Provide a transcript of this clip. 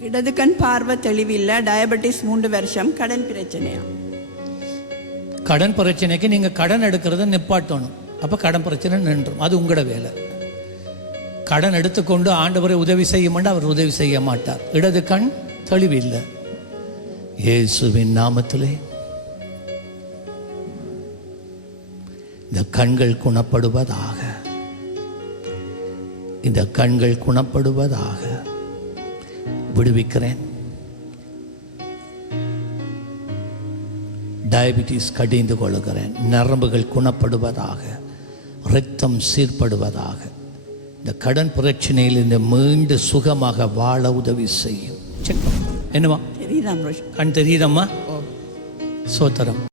இடது கண் பார்வை தெளிவில்லை டயபெட்டிஸ் மூன்று வருஷம் கடன் பிரச்சனையா? கடன் பிரச்சனைக்கு நீங்கள் கடன் எடுக்கிறத நிப்பாட்டணும். அப்போ கடன் பிரச்சனை நின்றும். அது உங்களோட வேலை. கடன் எடுத்துக்கொண்டு ஆண்டவரை உதவி செய்ய அவர் உதவி செய்ய மாட்டார். இடது கண் தெளிவில்லை. இயேசுவின் நாமத்திலே. இந்த கண்கள் குணப்படுவதாக. இந்த கண்கள் குணப்படுவதாக. விடுவிக்கிறேன். டயபிட்டிஸ் கடிந்து கொள்கிறேன். நரம்புகள் குணப்படுவதாக இரத்தம் சீர்படுவதாக. இந்த கடன் பிரச்சனையில் இந்த மீண்டு சுகமாக வாழ உதவி செய்யும். என்னவா தெரியுதா கண் தெரியுதம்மா? சோத்திரம்.